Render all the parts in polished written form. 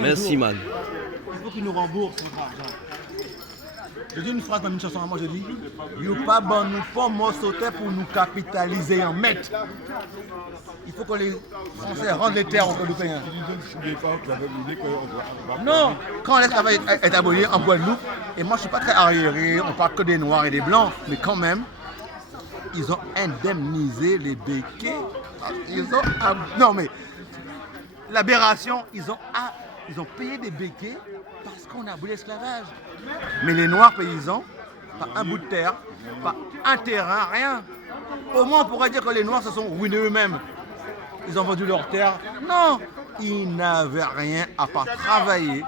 Merci, man. Il faut qu'ils nous remboursent notre argent. Je dis une phrase dans une chanson à moi, je dis yo pas bon nous pas mort sauter pour nous capitaliser en mètres. Il faut que les Français rendent les terres aux Guadeloupéens. Non, quand l'esclavage est aboli en Guadeloupe, et moi je suis pas très arriéré, on parle que des noirs et des blancs, mais quand même, ils ont indemnisé les béquets. Non mais, l'aberration, ils ont payé des béquets parce qu'on a aboli l'esclavage. Mais les noirs paysans, pas un bout de terre, pas un terrain, rien. Au moins on pourrait dire que les noirs se sont ruinés eux-mêmes. Ils ont vendu leurs terres. Non, ils n'avaient rien à part travailler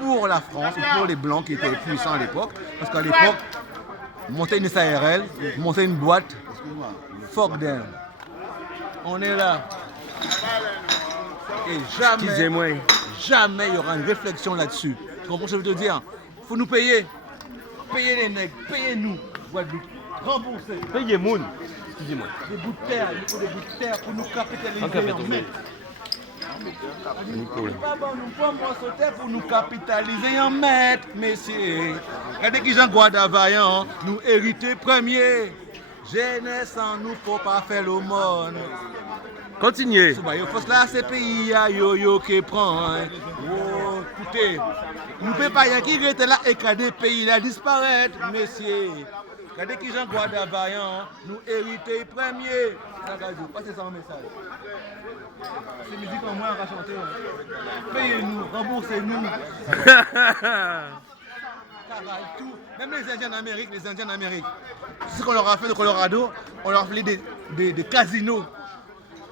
pour la France ou pour les blancs qui étaient puissants à l'époque. Parce qu'à l'époque, monter une SARL, monter une boîte, fuck them. On est là. Et jamais il y aura une réflexion là-dessus. Tu comprends ce que je veux te dire? Il faut nous payer. Payer les nègres, payez-nous, Guadeloupe. Rembourser. Payez Moon. Excusez-moi. Des bouts de terre, il faut des bouts de terre pour nous capitaliser en mètres. Pas bon, nous pas moi sauter pour nous capitaliser en mètres, messieurs. Regardez qui Jean Guadavaillant, nous hériter premier. Jeunesse en nous, faut pas faire l'aumône. Continuez. Il faut là, ces pays, yo qui prend. Oh, écoutez, nous ne pouvons pas y aller qui était là et que des pays là disparaître, messieurs. Regardez qui Jean Guadavaillant, nous hériter premier. Passez ça en message. C'est musique en moins, on va chanter. Payez-nous, remboursez-nous. Tout. Même les Indiens d'Amérique, ce qu'on leur a fait de Colorado, on leur a fait des casinos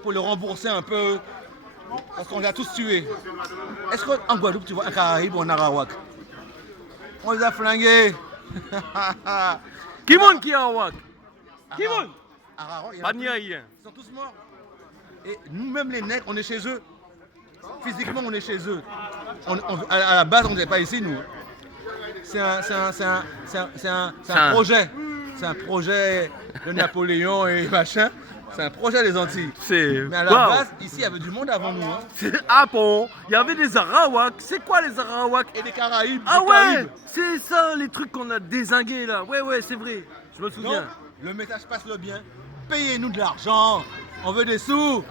pour le rembourser un peu, parce qu'on les a tous tués. Est-ce qu'en Guadeloupe, tu vois un Caraïbe ou un Arawak? On les a flingués. Qui monte qui est Arawak? Qui monte? Pas de rien. Ils sont tous morts. Et nous-mêmes les nègres, on est chez eux. Physiquement, on est chez eux. À la base, on n'était pas ici, nous. C'est un projet. C'est un projet de Napoléon et machin. C'est un projet des Antilles. Mais à la base, ici, il y avait du monde avant nous. Hein. Ah bon? Il y avait des Arawaks. C'est quoi les Arawaks? Et des Caraïbes. Ah ouais! C'est ça les trucs qu'on a dézingués là. Ouais, c'est vrai. Je me souviens. Donc, le message passe-le bien. Payez-nous de l'argent. On veut des sous.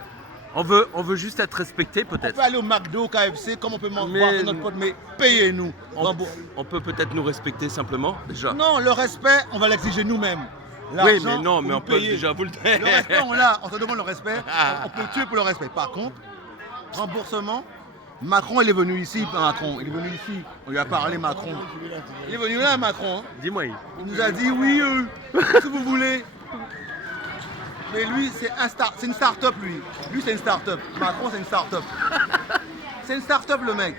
On veut juste être respecté peut-être. On peut aller au McDo, au KFC, comme on peut manger notre pote, mais payez-nous. On peut peut-être nous respecter simplement déjà. Non, le respect, on va l'exiger nous-mêmes. Oui, mais non, mais on peut déjà vous le dire. Le respect, on l'a, on te demande le respect, on peut tuer pour le respect. Par contre, remboursement, Macron, il est venu ici, on lui a parlé, Macron. Il est venu là, Macron. Dis-moi. Il nous a dit, oui, ce que vous voulez. Mais lui, c'est une start-up, lui. Lui, c'est une start-up. Macron, c'est une start-up. C'est une start-up, le mec.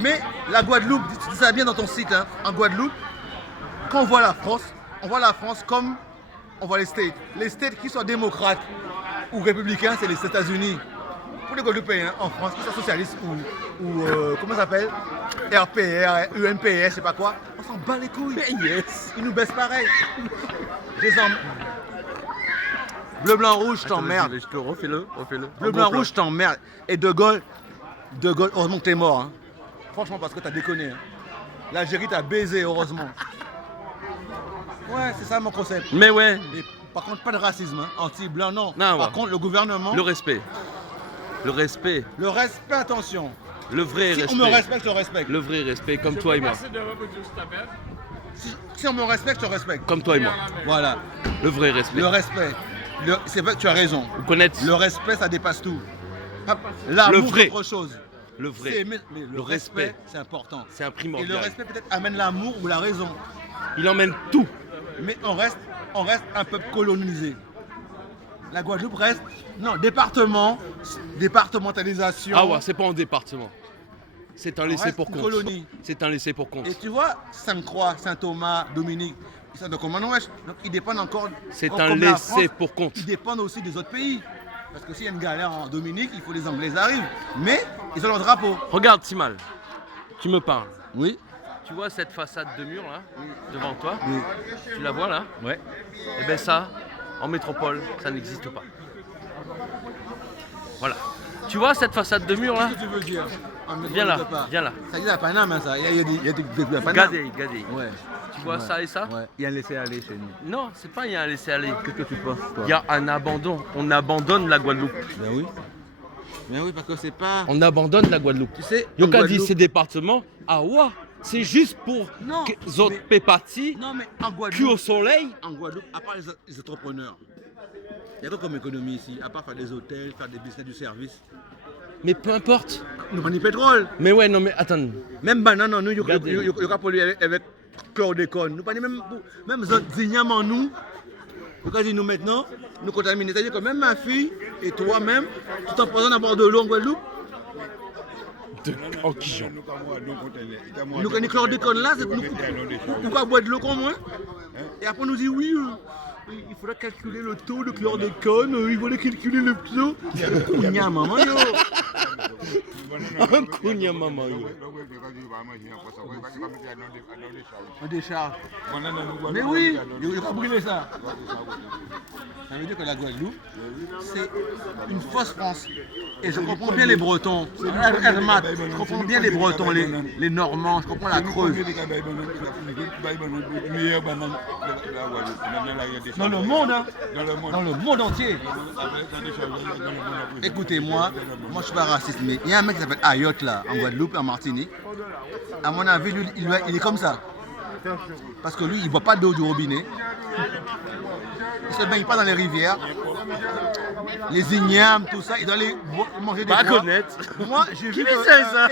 Mais la Guadeloupe, tu dis ça bien dans ton site, hein, en Guadeloupe, quand on voit la France comme on voit les States. Les States qui soient démocrates ou républicains, c'est les États-Unis. Pour les Guadeloupéens, en France, qui soient socialistes ou comment ça s'appelle, RPR, UNPS, je sais pas quoi, on s'en bat les couilles. Yes. Ils nous baissent pareil. Bleu, blanc, rouge, je t'emmerde. Refais-le. Bleu, blanc, rouge, je t'emmerde. Et De Gaulle, heureusement que t'es mort. Hein. Franchement, parce que t'as déconné. Hein. L'Algérie t'a baisé, heureusement. Ouais, c'est ça mon concept. Mais ouais. Et par contre, pas de racisme, hein. Anti-blanc, non. Par contre, le gouvernement. Le respect. Le respect, attention. Le vrai respect. Si on me respecte, je le respecte. Le vrai respect, comme toi et moi. Si on me respecte, je te respecte. Comme toi et moi. Voilà. Le vrai respect. Le respect. C'est vrai que tu as raison. Vous connaissez. Le respect, ça dépasse tout. L'amour, c'est autre chose. Le vrai. Mais le respect, c'est important. C'est un primordial. Et le respect peut-être amène l'amour ou la raison. Il emmène tout. Mais on reste un peuple colonisé. La Guadeloupe reste... Non, départementalisation. Ah ouais, c'est pas un département. C'est un laissé pour compte. Colonie. C'est un laissé pour compte. Et tu vois, Sainte-Croix, Saint-Thomas, Dominique, ils sont de Commonwealth. Donc ils dépendent encore... C'est un laissé pour compte. Ils dépendent aussi des autres pays. Parce que s'il y a une galère en Dominique, il faut que les Anglais arrivent. Mais ils ont leur drapeau. Regarde Timal, tu me parles. Oui. Tu vois cette façade de mur là, devant toi? Oui. Tu la vois là? Ouais. Et bien ça, en métropole, ça n'existe pas. Voilà. Tu vois cette façade de mur là? Qu'est-ce que tu veux dire? Viens là, viens là. Ça dit la Paname, hein, ça. Il y a des Paname. Regardez. Ouais. Tu vois ça et ça? Ouais. Il y a un laisser-aller chez nous. Non, c'est pas il y a un laisser-aller. Qu'est-ce que tu penses, toi? Il y a un abandon. On abandonne la Guadeloupe. Ben oui. Ben oui, parce que c'est pas. On abandonne la Guadeloupe. Tu sais, Yo en ka dit Guadeloupe- ces départements, ah ouais, c'est juste pour Non, que les autres pépatis, Non, mais en cul au Guadeloupe, soleil. à part les entrepreneurs, il y a quoi comme économie ici? À part faire des hôtels, faire des business du service. Mais peu importe. Nous prenons du pétrole. Mais ouais, non mais attends. Même banane, nous, il y Regardez. a pollué avec chlordécone. Nous prenons même autres ignames en nous. Pourquoi dit nous maintenant, nous contaminons. C'est-à-dire que même ma fille et toi-même, tu t'empoisonnes à boire de l'eau en Guadeloupe. En Quijon. Nous connaissons chlordécone là, nous pas boire de l'eau comme moi. Et après on nous dit oui, il faudrait calculer le taux de chlordécone, il faudrait calculer le taux. Kounya maman yo. Un kounya maman yo. On décharge. Mais oui, il faut pas brûler ça. Ça veut dire que la Guadeloupe, c'est une fausse France. Et je comprends bien les Bretons. Je comprends bien les Bretons, les Normands, je comprends la Creuse. Dans le monde, hein. Dans le monde entier. Écoutez, moi je suis pas raciste, mais il y a un mec qui s'appelle Ayotte là, en Guadeloupe, en Martinique. À mon avis, lui, il est comme ça. Parce que lui, il ne boit pas d'eau du robinet. Il ne se baigne pas dans les rivières. Les ignames, tout ça, il doit aller manger des Pas pois. connaître. Moi, j'ai vu Qui que fait ça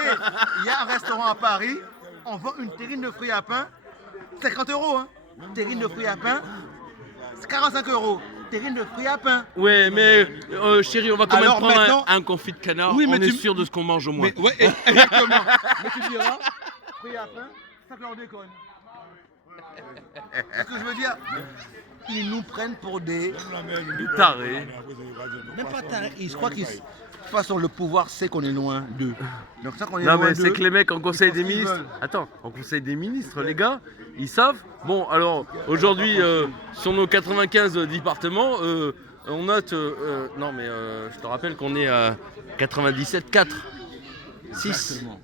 il y a un restaurant à Paris, on vend une terrine de fruits à pain, 50 €. Hein. Terrine de fruits à pain, c'est 45 €. Terrine de fruits à pain. Ouais, mais chérie, on va quand même Alors, prendre maintenant- un confit de canard. Oui, mais on est tu- sûr de ce qu'on mange au moins. Mais, ouais, exactement. Mais tu diras, fruits à pain, ça chlordécone. C'est ce que je veux dire. Ils nous prennent pour des... Taré. Même pas tarés. Je crois qu'ils... De toute façon, le pouvoir sait qu'on est loin d'eux. Donc ça qu'on est Non loin mais d'eux... c'est que les mecs en conseil font ce des qu'ils ministres. veulent. Attends, en conseil des ministres, les gars, ils savent. Bon, alors aujourd'hui, sur nos 95 départements, on note. Non mais je te rappelle qu'on est à 97,4. 6. Exactement.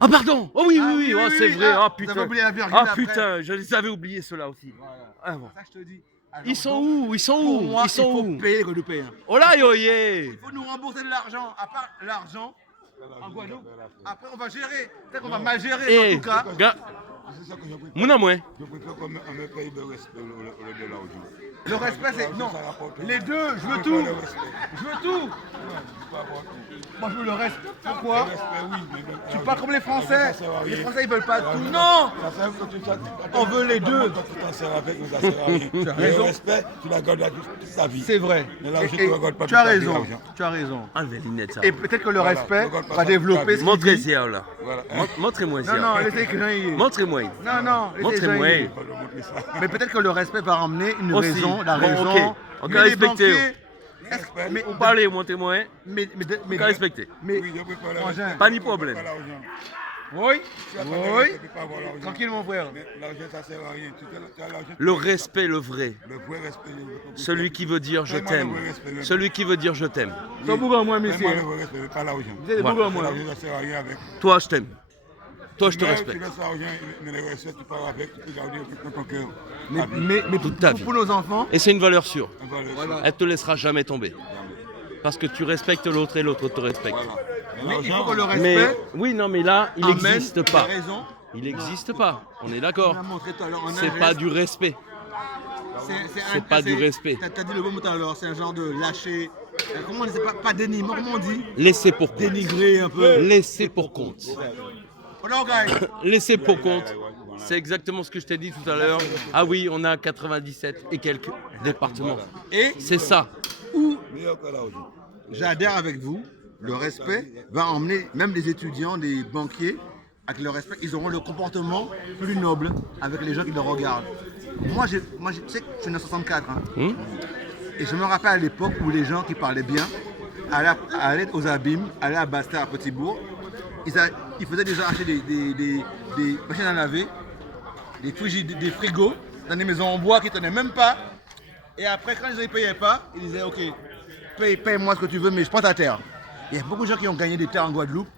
Ah pardon. Oh oui, oui, oui. Oh, c'est vrai. Ah Vous avez putain. oublié la Virgin Ah après. putain, je les avais oubliés ceux-là aussi. Voilà. Ah bon. Ça, je te dis. Ils sont où? Ils sont Pour où? moi, Ils sont il faut où? payer les Guadeloupéens. Oh là, yo, yeah. Il faut nous rembourser de l'argent. À part l'argent, en Guadeloupe, après on va gérer. Peut-être qu'on va mal gérer Eh, en tout cas. gars, mon amour. Je préfère qu'on me paye de respect le de l'argent. Le respect, c'est. Non. Les deux, je veux tout. Je veux tout. Moi, je veux le respect. Pourquoi? Je suis pas comme les Français. Les Français, ils veulent pas tout. Non. On veut les deux. Tu t'en sers avec, ça sert à rien. Tu as raison. Le respect, tu la gardes toute ta vie. C'est vrai. Mais l'argent, Et- tu ne regardes pas tu as toute ta vie, raison. l'argent. Tu as raison. Enlevez les lunettes, ça. Et peut-être que le Voilà. respect Regarde pas va ça. développer ce qu'il Montrez dit. ça, là. Voilà. Montrez-moi ça. Non, non, laissez écrire. Montrez-moi. Non, non, laissez Montrez-moi. écrire. Pas de montrer ça. Mais peut-être que le respect va ramener une Aussi. raison, la Bon, raison. ok. On Mais va les respecter. banquiers, Mais Vous parlez, montrez-moi. mais, On va respecter. mais, oui, je préfère le Frangin. respect. Pas ni problème. Pas l'argent. oui, Tu as pas de oui, respect, tu peux pas avoir l'argent. tranquille mon frère. Mais l'argent, ça sert à rien. Tu as l'argent, tu Le peux pas. respect, le vrai. Le vrai respect. Celui qui veut dire je Fais-moi t'aime. le vrai respect, le- Celui qui veut dire je t'aime. Sans bougon moi, Fais-moi monsieur. le vrai respect, mais pas l'argent. Vous êtes des Voilà. bougons moi. L'argent, ça sert à rien avec. Toi, je t'aime. Toi, je te Mais respecte. Tu laisses l'argent, mais le respect, tu pars avec, tu peux garder dans ton cœur. Mais Toute ta vie. pour nos enfants, Et c'est une valeur sûre. Voilà. Elle te laissera jamais tomber. Parce que tu respectes l'autre et l'autre te respecte. mais il faut que le Mais respect oui, non, mais là, il amène n'existe pas. la raison. Il n'existe pas. On est On d'accord. a montré tout à l'heure. C'est pas du respect. c'est pas du respect. T'as dit le mot tout à l'heure, c'est un genre de lâcher. Comment on dit? C'est pas dénigrement, comment on dit? Laissez pour compte. Dénigrer un peu. Laissez pour compte. Alors, guys, Laissez pour compte. C'est exactement ce que je t'ai dit tout à l'heure. Ah oui, on a 97 et quelques départements. et C'est ça. Meilleur que l'argent. j'adhère avec vous, le respect va emmener même les étudiants, les banquiers, avec le respect, ils auront le comportement plus noble avec les gens qui le regardent. Moi, tu sais que je suis né en 64, hein, Hmm? et je me rappelle à l'époque où les gens qui parlaient bien allaient aux abîmes, allaient à Bastard, à Petitbourg, ils faisaient déjà acheter des machines à laver, des frigos dans des maisons en bois qui ne tenaient même pas. Et après, quand ils ne payaient pas, ils disaient ok, paye-moi ce que tu veux, mais je prends ta terre. Il y a beaucoup de gens qui ont gagné des terres en Guadeloupe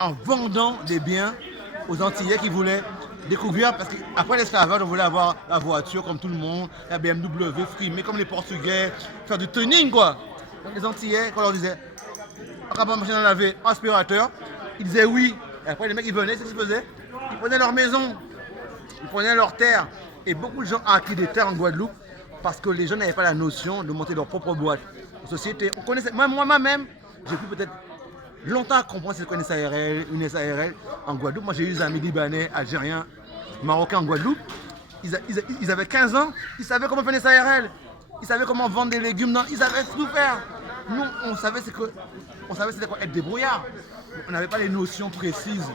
en vendant des biens aux Antillais qui voulaient découvrir, parce qu'après l'esclavage, on voulait avoir la voiture comme tout le monde, la BMW, frimer comme les Portugais, faire du tuning quoi. Donc les Antillais, quand on leur disait, on va pas machine à laver, aspirateur, ils disaient oui. Et après les mecs ils venaient, c'est ce qu'ils faisaient. Ils prenaient leur maison, ils prenaient leurs terres. Et beaucoup de gens ont acquis des terres en Guadeloupe parce que les gens n'avaient pas la notion de monter leur propre boîte. La société, on connaissait, moi-même, j'ai pu peut-être longtemps comprendre ce qu'est une SARL, une SARL en Guadeloupe. Moi j'ai eu des amis libanais, algériens, marocains en Guadeloupe. Ils avaient 15 ans, ils savaient comment faire une SARL. Ils savaient comment vendre des légumes, ils savaient tout faire. Nous, on savait c'était quoi être débrouillard. On n'avait pas les notions précises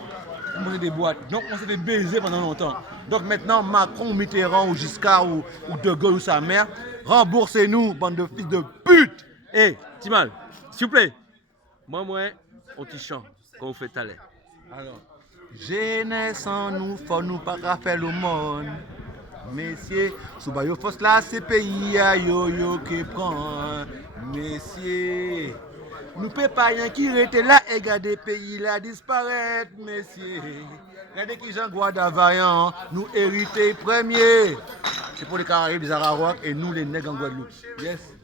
pour monter des boîtes. Donc on s'est fait baiser pendant longtemps. Donc maintenant, Macron, Mitterrand, ou Giscard, ou De Gaulle, ou sa mère, remboursez-nous, bande de fils de pute. Hé, Timal, s'il vous plaît. Moi, on t'y chante quand vous faites aller. Alors, jeunesse en nous, faut nous pas faire le monde. Messieurs, sous bayo fos là, c'est pays à yo qui prend. Messieurs, nous ne pas rien qui rete là et garder pays là disparaître, messieurs. Regardez qui Jean Guada vaillant, nous hériter premier. C'est pour les Caraïbes, les Araroks et nous les nègres en Guadeloupe. Yes.